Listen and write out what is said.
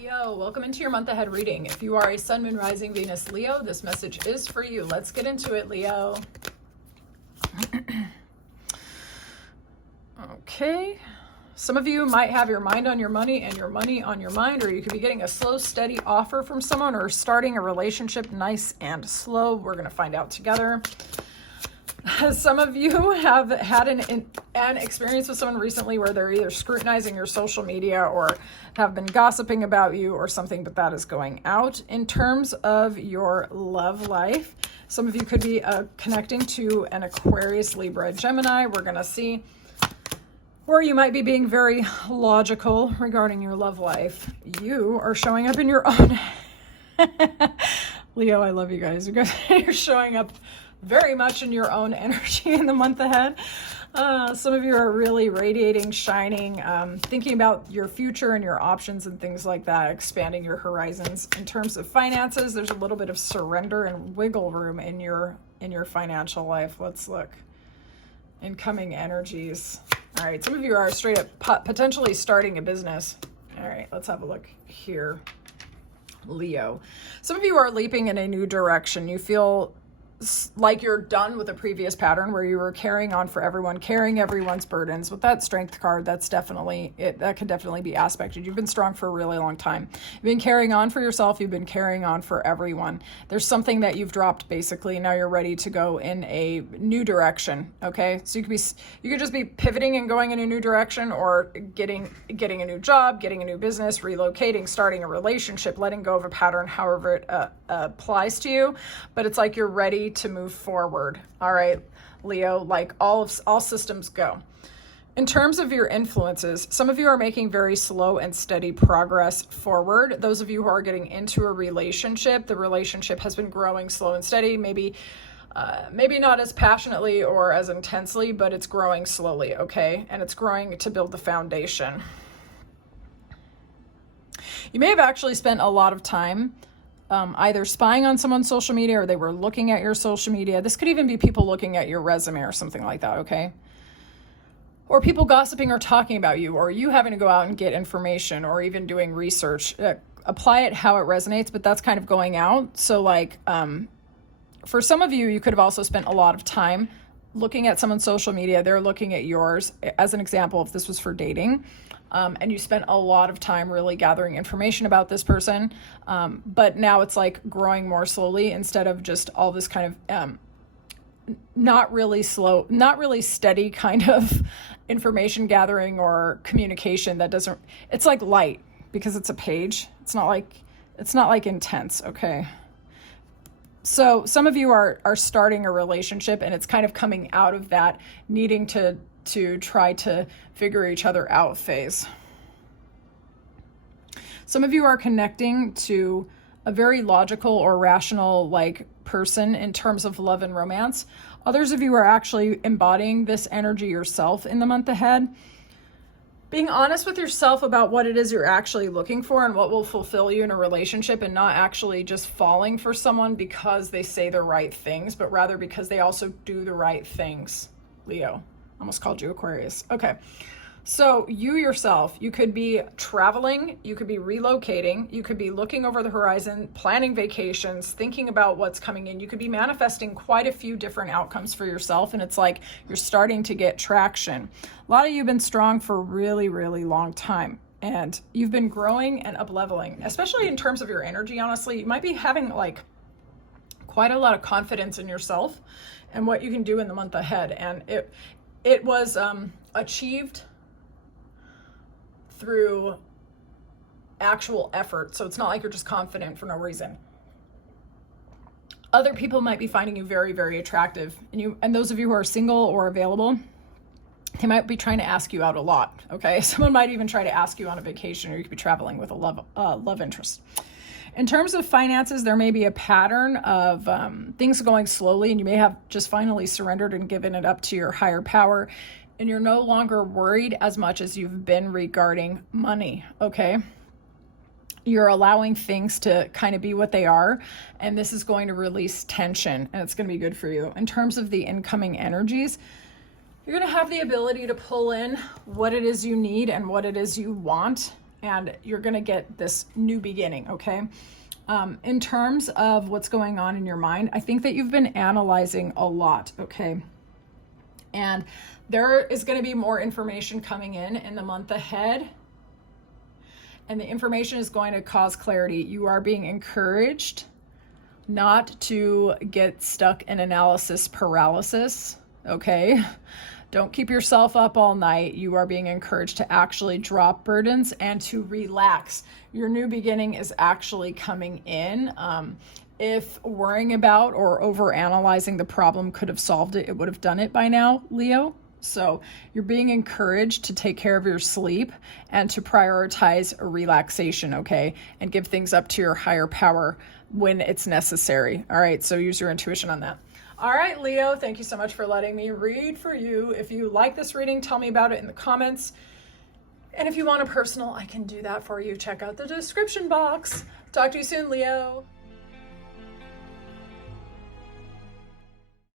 Leo, welcome into your month ahead reading. If you are a Sun, Moon, Rising, Venus, Leo, this message is for you. Let's get into it, Leo. Okay. Some of you might have your mind on your money and your money on your mind, or you could be getting a slow, steady offer from someone or starting a relationship nice and slow. We're going to find out together. Some of you have had an experience with someone recently where they're either scrutinizing your social media or have been gossiping about you or something, but that is going out. In terms of your love life, some of you could be connecting to an Aquarius, Libra, Gemini. We're going to see. Or you might be being very logical regarding your love life. You are showing up in your own... Leo, I love you guys. You're showing up very much in your own energy in the month ahead. Some of you are really radiating, shining, thinking about your future and your options and things like that, expanding your horizons. In terms of finances, there's a little bit of surrender and wiggle room in your financial life. Let's look. Incoming energies. All right, some of you are straight up potentially starting a business. All right, let's have a look here. Leo. Some of you are leaping in a new direction. You feel like you're done with a previous pattern where you were carrying on for everyone, carrying everyone's burdens. With that Strength card, that's definitely it. That could definitely be aspected. You've been strong for a really long time. You've been carrying on for yourself. You've been carrying on for everyone. There's something that you've dropped basically. Now you're ready to go in a new direction. Okay, so you could just be pivoting and going in a new direction, or getting a new job, getting a new business, relocating, starting a relationship, letting go of a pattern, however it applies to you. But it's like you're ready to move forward. All right, Leo, like all systems go. In terms of your influences, some of you are making very slow and steady progress forward. Those of you who are getting into a relationship, the relationship has been growing slow and steady, maybe not as passionately or as intensely, but it's growing slowly, okay? And it's growing to build the foundation. You may have actually spent a lot of time either spying on someone's social media, or they were looking at your social media. This could even be people looking at your resume or something like that, okay? Or people gossiping or talking about you, or you having to go out and get information, or even doing research. Apply it how it resonates, but that's kind of going out. So like, for some of you, you could have also spent a lot of time looking at someone's social media. They're looking at yours. As an example, if this was for dating, and you spent a lot of time really gathering information about this person, but now it's like growing more slowly instead of just all this kind of not really steady kind of information gathering or communication that doesn't, it's like light because it's a page. It's not like intense. Okay. So some of you are starting a relationship, and it's kind of coming out of that needing to try to figure each other out phase. Some of you are connecting to a very logical or rational like person in terms of love and romance. Others of you are actually embodying this energy yourself in the month ahead. Being honest with yourself about what it is you're actually looking for and what will fulfill you in a relationship, and not actually just falling for someone because they say the right things, but rather because they also do the right things. Leo. Almost called you Aquarius. Okay. So you yourself, you could be traveling, you could be relocating, you could be looking over the horizon, planning vacations, thinking about what's coming in. You could be manifesting quite a few different outcomes for yourself, and it's like you're starting to get traction. A lot of you have been strong for a really, really long time, and you've been growing and up-leveling, especially in terms of your energy, honestly. You might be having like quite a lot of confidence in yourself and what you can do in the month ahead, and it was achieved through actual effort. So it's not like you're just confident for no reason. Other people might be finding you very, very attractive. And those of you who are single or available, they might be trying to ask you out a lot, okay? Someone might even try to ask you on a vacation, or you could be traveling with a love interest. In terms of finances, there may be a pattern of things going slowly, and you may have just finally surrendered and given it up to your higher power, and you're no longer worried as much as you've been regarding money, okay? You're allowing things to kind of be what they are, and this is going to release tension, and it's going to be good for you. In terms of the incoming energies, you're going to have the ability to pull in what it is you need and what it is you want, and you're going to get this new beginning, okay? In terms of what's going on in your mind, I think that you've been analyzing a lot, okay? And there is going to be more information coming in the month ahead. And the information is going to cause clarity. You are being encouraged not to get stuck in analysis paralysis, okay? Don't keep yourself up all night. You are being encouraged to actually drop burdens and to relax. Your new beginning is actually coming in. If worrying about or over analyzing the problem could have solved it, it would have done it by now, Leo. So you're being encouraged to take care of your sleep and to prioritize relaxation, okay? And give things up to your higher power when it's necessary. All right, so use your intuition on that. All right, Leo, thank you so much for letting me read for you. If you like this reading, tell me about it in the comments. And if you want a personal, I can do that for you. Check out the description box. Talk to you soon, Leo.